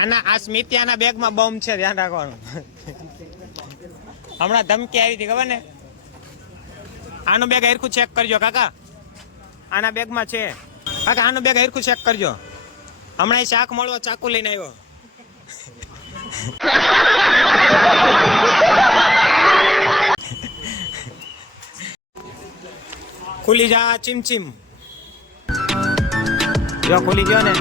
આના આ સ્મિત્યાના બેગમાં બોમ્બ છે, ધ્યાન રાખવાનું. હમણાં ધમકી આવી હતી, ખબર ને? આનું બેગ હરખું ચેક કરજો, કાકા. આના બેગમાં છે. કાકા, આનું બેગ હરખું ચેક કરજો. હમણાં એ શાક મળવો ચાકુ લઈને આવ્યો. ખુલી જા, ચીમચીમ. જો ખુલી ગયો ને.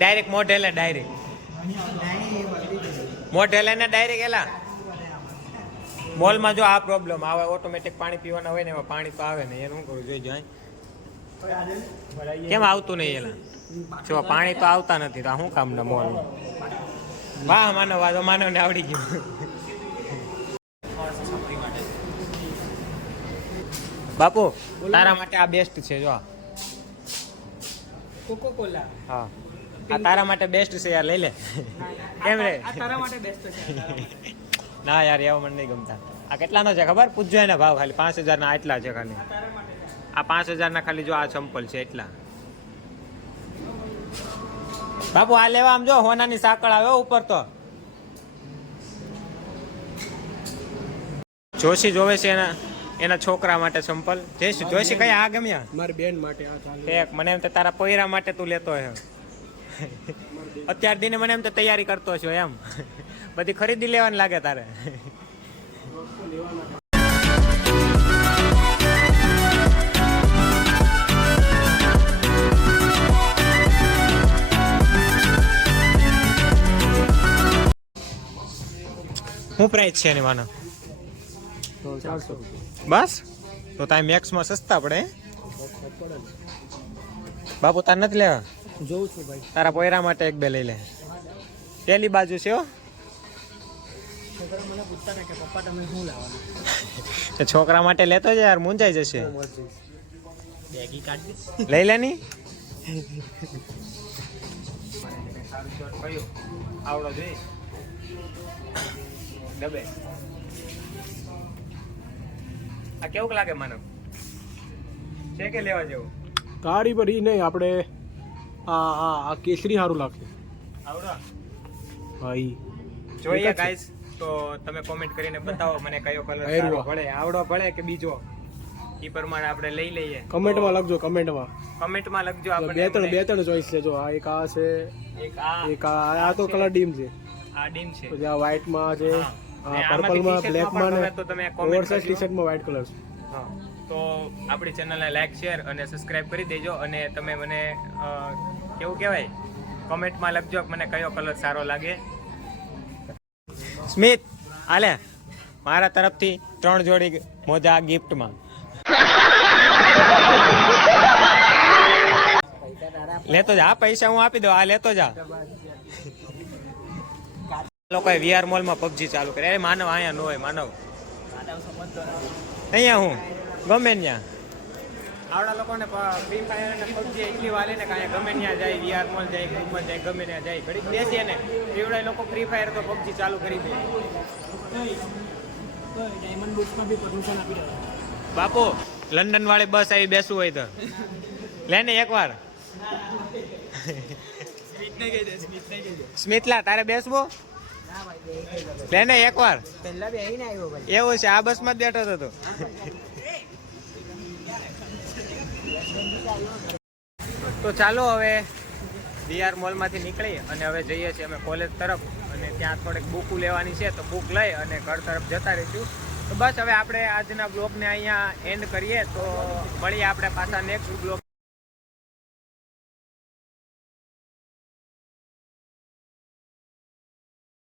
ડાયરેક્ટ મોઢે લે ડાયરેક્ટ મોઢે ને ડાયરેક્ટ એલા. મોલમાં જો આ પ્રોબ્લેમ આવે ઓટોમેટિક પાણી પીવાના હોય ને એમાં પાણી તો આવે ને એનું શું કરું? જોઈ જાય કેમ આવતું નહીં એલા? જો પાણી તો આવતા નથી તો શું કામ ને મોલ વાહ માનવ વાહ માનવ ને આવડી ગયું. બાપુ તારા માટે આ બેસ્ટ છે જો કોકો કોલા હા. આ તારા માટે બેસ્ટ છે યાર લઈ લે. કેમ રે? તારા માટે બેસ્ટ છે ના યાર એવા મને નહીં ગમતા. આ કેટલાનો છે ખબર? પૂછજો એના ભાવ ખાલી. પાંચ હજારના આટલા છે ખાલી. આ પાંચ હજારના ખાલી જો આ ચંપલ છે એટલા. બાપુ આ લેવા આમ જો હોનાની સાંકળ આવે ઉપર તો. જોશી જોવે છે એના એના છોકરા માટે ચંપલ જઈશું જોશી કઈ આ ગમ્યા મારી બેન માટે આ ચાલે. મને એમ તો તારા પોયરા માટે તું લેતો હે. અત્યાર દિને મને એમ તો તૈયારી કરતો છો એમ. બધી ખરીદી લેવાની લાગે તારે. શું પ્રાઇસ છે એની માનો? બસ? તો તારે મેક્સમાં સસ્તા પડે? બાપુ તાર નથી લેવા? જોઉં છું ભાઈ. તારા પોયરા માટે એક બે લઈ લે. પેલી બાજુ છે હો. છોકરા મને પૂછતા ને કે પપ્પા તમે શું લાવવાનું? તે છોકરા માટે લેતો જ યાર મૂંઝાઈ જશે. લઈ લે ની. આવડો જોઈએ ડબે. આ કેવું લાગે મને? છે કે લેવા જેવું? ગાડી પર એ નહીં આપણે આ આ આ કેસરી સારું લાગશે. આવડા. હા ઈ જોઈએ ગાઈસ તો તમે કોમેન્ટ કરીને બતાવો મને કયો કલર. સારો ભળે આવડો ભળે કે બીજો? ઈ પ્રમાણે આપણે લઈ લઈએ. કમેન્ટમાં લખજો કમેન્ટમાં કમેન્ટમાં લખજો આપણે બે ત્રણ બે ત્રણ ચોઈસ છે. જો આ એક આ છે એક આ. એક આ આ તો કલર ડીમ છે. આ ડીમ છે. પછી આ વ્હાઈટમાં છે પર્પલમાં બ્લેકમાં ને તો તમે કોમેન્ટ ટી શર્ટમાં વ્હાઈટ કલર છે. તો આપણી ચેનલને લાઈક શેર અને સબસ્ક્રાઇબ કરી દેજો અને તમે મને કેવું કહેવાય? કોમેન્ટમાં લખજો મને કયો કલર સારો લાગે. સ્મિત, આલે, મારા તરફથી ત્રણ જોડી મોજા ગિફ્ટમાં લેતો જા આ પૈસા હું આપી દઉં. આ લેતો જા. લોકોએ વીઆર મોલમાં પબજી ચાલુ કરે એ માનવ, અહીંયા ન હોય માનવ. અહીંયા હું? ગમે ત્યાં. આવડા લોકોને ફ્રી ફાયર અને પબજી એટલી વાલે ને કાંઈ ગમે ત્યાં જાય વીઆર મોલ જાય ગ્રુપમાં જાય ગમે ત્યાં જાય ઘડી બેસીએ ને એવડા લોકો ફ્રી ફાયર તો પબજી ચાલુ કરી દે. ડાયમંડ બુક્સમાં બી પરમિશન આપી દેવાનું બાપુ લંડન વાળી બસ આવી બેસવું હોય તો. લે ને એકવાર. સ્મિતલા તારે બેસવું? લે ને એકવાર. પહેલા બી આવીને આવ્યો ભાઈ. એવું છે આ બસમાં જ બેઠો હતો તો. ચાલો હવે વીઆર મોલમાંથી નીકળી અને હવે જઈએ છીએ અમે કોલેજ તરફ અને ત્યાં થોડીક બુક લેવાની છે તો બુક લઈ અને ઘર તરફ જતા રહીશું. તો બસ હવે આપણે આજના બ્લોગને અહીંયા એન્ડ કરીએ. તો મળીએ આપણે પાછા નેક્સ્ટ બ્લોગ